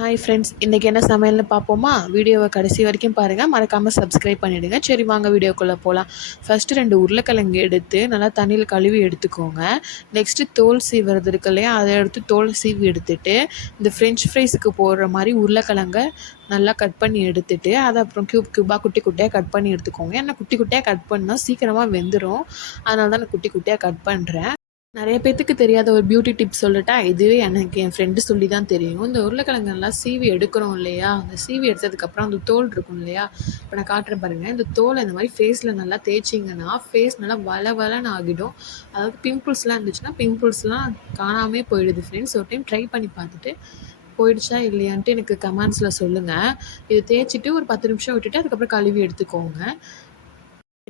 Hi friends, இன்றைக்கி என்ன சமையல்னு பார்ப்போமா? வீடியோவை கடைசி வரைக்கும் பாருங்கள், மறக்காமல் சப்ஸ்கிரைப் பண்ணிவிடுங்க. சரி வாங்க வீடியோக்குள்ளே போகலாம். ஃபஸ்ட்டு 2 உருளைக்கிழங்கு எடுத்து நல்லா தண்ணியில் கழுவி எடுத்துக்கோங்க. நெக்ஸ்ட்டு தோல் சீவுறது இருக்கு இல்லையா, அதை எடுத்து தோல் சீவி எடுத்துட்டு, இந்த ஃப்ரெஞ்ச் ஃப்ரைஸுக்கு போடுற மாதிரி உருளைக்கிழங்க நல்லா கட் பண்ணி எடுத்துட்டு, அதை அப்புறம் க்யூபாக குட்டி குட்டியாக கட் பண்ணி எடுத்துக்கோங்க. ஏன்னா குட்டி குட்டியாக கட் பண்ணால் சீக்கிரமாக வெந்துடும், அதனால தான் நான் குட்டி குட்டியாக கட் பண்ணுறேன். நிறைய பேத்துக்கு தெரியாத ஒரு பியூட்டி டிப்ஸ் சொல்லட்டா, இதுவே எனக்கு என் ஃப்ரெண்டு சொல்லி தான் தெரியும். இந்த உருளைக்கிழங்கெல்லாம் சீவி எடுக்கிறோம் இல்லையா, அந்த சீவி எடுத்ததுக்கப்புறம் அந்த தோல் இருக்கும் இல்லையா, இப்போ நான் காட்டுறேன் பாருங்கள். இந்த தோலை இந்த மாதிரி ஃபேஸில் நல்லா தேய்ச்சிங்கன்னா ஃபேஸ் நல்லா வளன்னு ஆகிடும். அதாவது பிம்பிள்ஸ்லாம் இருந்துச்சுன்னா பிம்பிள்ஸ்லாம் காணாமே போயிடுது ஃப்ரெண்ட்ஸ். ஒரு டைம் ட்ரை பண்ணி பார்த்துட்டு போயிடுச்சா இல்லையான்ட்டு எனக்கு கமெண்ட்ஸில் சொல்லுங்கள். இது தேய்ச்சிட்டு ஒரு 10 நிமிஷம் விட்டுட்டு அதுக்கப்புறம் கழுவி எடுத்துக்கோங்க.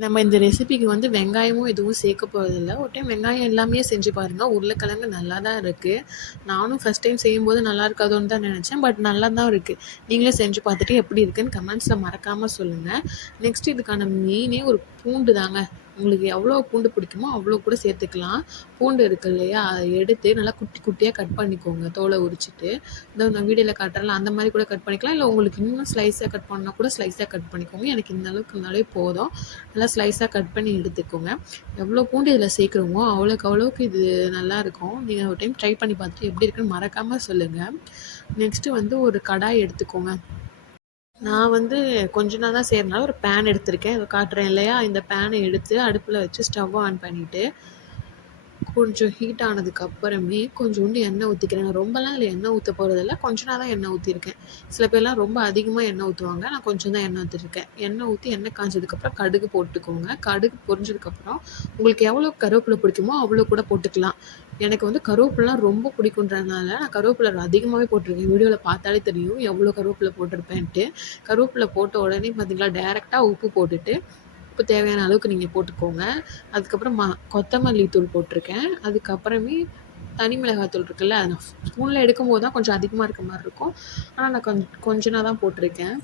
நம்ம இந்த ரெசிபிக்கு வெங்காயமும் எதுவும் சேர்க்க போகிறதில்ல. ஒரு டைம் வெங்காயம் எல்லாமே செஞ்சு பாருங்கள், உருளைக்கிழங்கு நல்லா தான் இருக்குது. நானும் ஃபஸ்ட் டைம் செய்யும்போது நல்லா இருக்காதோன்னு தான் நினச்சேன், பட் நல்லா தான் இருக்குது. நீங்களே செஞ்சு பார்த்துட்டு எப்படி இருக்குன்னு கமெண்ட்ஸில் மறக்காமல் சொல்லுங்கள். நெக்ஸ்ட் இதுக்கான மெயினே ஒரு பூண்டு தாங்க. உங்களுக்கு எவ்வளோ பூண்டு பிடிக்குமோ அவ்வளோ கூட சேர்த்துக்கலாம். பூண்டு இருக்குது இல்லையா, அதை எடுத்து நல்லா குட்டி குட்டியாக கட் பண்ணிக்கோங்க, தோலை உரிச்சிட்டு. நான் வீடியோவில் காட்டுறேன்ல அந்த மாதிரி கூட கட் பண்ணிக்கலாம், இல்லை உங்களுக்கு இன்னும் ஸ்லைஸாக கட் பண்ணால் கூட ஸ்லைஸாக கட் பண்ணிக்கோங்க. எனக்கு இந்த அளவுக்கு இருந்தாலே போதும். நல்லா ஸ்லைஸாக கட் பண்ணி எடுத்துக்கோங்க. எவ்வளோ பூண்டு இதில் சேர்க்குறோமோ அவ்வளோக்கு இது நல்லாயிருக்கும். நீங்கள் ஒரு டைம் ட்ரை பண்ணி பார்த்துட்டு எப்படி இருக்குன்னு மறக்காமல் சொல்லுங்கள். நெக்ஸ்ட்டு ஒரு கடாய் எடுத்துக்கோங்க. நான் கொஞ்ச நாள் தான் செய்கிறனால ஒரு பேன் எடுத்திருக்கேன். இதை காட்டுறேன் இல்லையா, இந்த பேனை எடுத்து அடுப்பில் வச்சு ஸ்டவ் ஆன் பண்ணிவிட்டு கொஞ்சம் ஹீட் ஆனதுக்கப்புறமே கொஞ்சோண்டு எண்ணெய் ஊற்றிக்கிறேன். நான் ரொம்பலாம் அதில் எண்ணெய் ஊற்ற போகிறதில்ல, கொஞ்சமாக தான் எண்ணெய் ஊற்றிருக்கேன். சில பேர்லாம் ரொம்ப அதிகமாக எண்ணெய் ஊற்றுவாங்க, நான் கொஞ்சம் தான் எண்ணெய் ஊற்றிருக்கேன். எண்ணெய் ஊற்றி எண்ணெய் காஞ்சதுக்கப்புறம் கடுகு போட்டுக்கோங்க. கடுகு பொரிஞ்சதுக்கப்புறம் உங்களுக்கு எவ்வளோ கருவேப்பிலை பிடிக்குமோ அவ்வளோ கூட போட்டுக்கலாம். எனக்கு கருவேப்பிலாம் ரொம்ப பிடிக்குன்றதுனால நான் கருவேப்பிலை அதிகமாகவே போட்டிருக்கேன். வீடியோவில் பார்த்தாலே தெரியும் எவ்வளோ கருவேப்பிலை போட்டிருப்பேன்ட்டு. கருவேப்பிலை போட்ட உடனே பார்த்தீங்களா, டேரெக்டாக உப்பு போட்டுட்டு, உப்பு தேவையான அளவுக்கு நீங்கள் போட்டுக்கோங்க. அதுக்கப்புறம் கொத்தமல்லி தூள் போட்டிருக்கேன். அதுக்கப்புறமே தனி மிளகாய் தூள் இருக்குல்ல, அதை நான் ஸ்பூனில் எடுக்கும்போது தான் கொஞ்சம் அதிகமாக இருக்க மாதிரி இருக்கும், ஆனால் நான் கொஞ்சமாக தான் போட்டிருக்கேன்.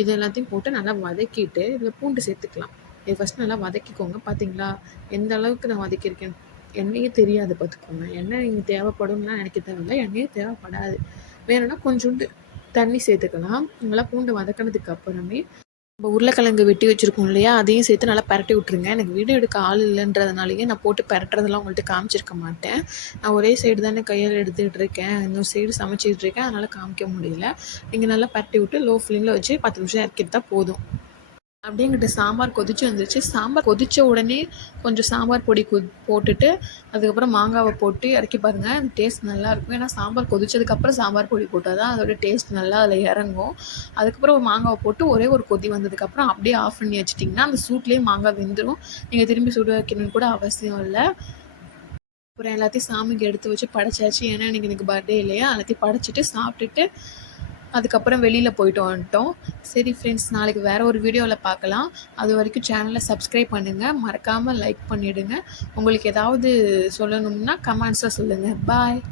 இது எல்லாத்தையும் போட்டு நல்லா வதக்கிட்டு இதில் பூண்டு சேர்த்துக்கலாம். இது ஃபஸ்ட்டு நல்லா வதக்கிக்கோங்க. பார்த்தீங்களா எந்த அளவுக்கு நான் வதக்கியிருக்கேன், எண்ணெயே தெரியாது பார்த்துக்கோங்க. எண்ணெய் நீங்கள் தேவைப்படும்லாம் நினைக்க தேவையில்லை, எண்ணெயே தேவைப்படாது. வேணும்னா கொஞ்சோண்டு தண்ணி சேர்த்துக்கலாம். நல்லா பூண்டு வதக்கினதுக்கு அப்புறமே நம்ம உருளைக்கிழங்கு வெட்டி வச்சுருக்கோம் இல்லையா, அதையும் சேர்த்து நல்லா பரட்டி விட்ருங்க. எனக்கு வீடியோ எடுக்க ஆள் இல்லைன்றதுனாலேயே நான் போட்டு பரட்டுறதெல்லாம் உங்கள்கிட்ட காமிச்சிருக்க மாட்டேன். நான் ஒரே சைடு தானே கையில் எடுத்துகிட்டு இருக்கேன், இன்னொரு சைடு சமைச்சிக்கிட்டு இருக்கேன், அதனால் காமிக்க முடியல. நீங்கள் நல்லா பரட்டி விட்டு லோ ஃப்ளேமில் வச்சு 10 நிமிஷம் இறக்கிட்டு தான் போதும். அப்படியே எங்கிட்ட சாம்பார் கொதிச்சு வந்துருச்சு. சாம்பார் கொதித்த உடனே கொஞ்சம் சாம்பார் பொடி போட்டுட்டு அதுக்கப்புறம் மாங்காவை போட்டு இறக்கி பாருங்கள், அந்த டேஸ்ட் நல்லாயிருக்கும். ஏன்னா சாம்பார் கொதிச்சதுக்கப்புறம் சாம்பார் பொடி போட்டால் தான் அதோட டேஸ்ட் நல்லா அதில் இறங்கும். அதுக்கப்புறம் மாங்காவை போட்டு ஒரே ஒரு கொதி வந்ததுக்கப்புறம் அப்படியே ஆஃப் பண்ணி வச்சிட்டிங்கன்னா அந்த சூட்லேயே மாங்காய் வெந்துடும். நீங்கள் திரும்பி சுட வைக்கணும்னு கூட அவசியம் இல்லை. அப்புறம் எல்லாத்தையும் சாமிக்கு எடுத்து வச்சு படைச்சாச்சு. ஏன்னா எனக்கு பர்த்டே இல்லையா, எல்லாத்தையும் படைச்சிட்டு சாப்பிட்டுட்டு அதுக்கப்புறம் வெளியில் போயிட்டு வந்துட்டோம். சரி ஃப்ரெண்ட்ஸ், நாளைக்கு வேறு ஒரு வீடியோவில் பார்க்கலாம். அது வரைக்கும் சேனலை சப்ஸ்கிரைப் பண்ணுங்கள், மறக்காமல் லைக் பண்ணிவிடுங்க. உங்களுக்கு ஏதாவது சொல்லணும்னா கமெண்ட்ஸில் சொல்லுங்கள். பாய்.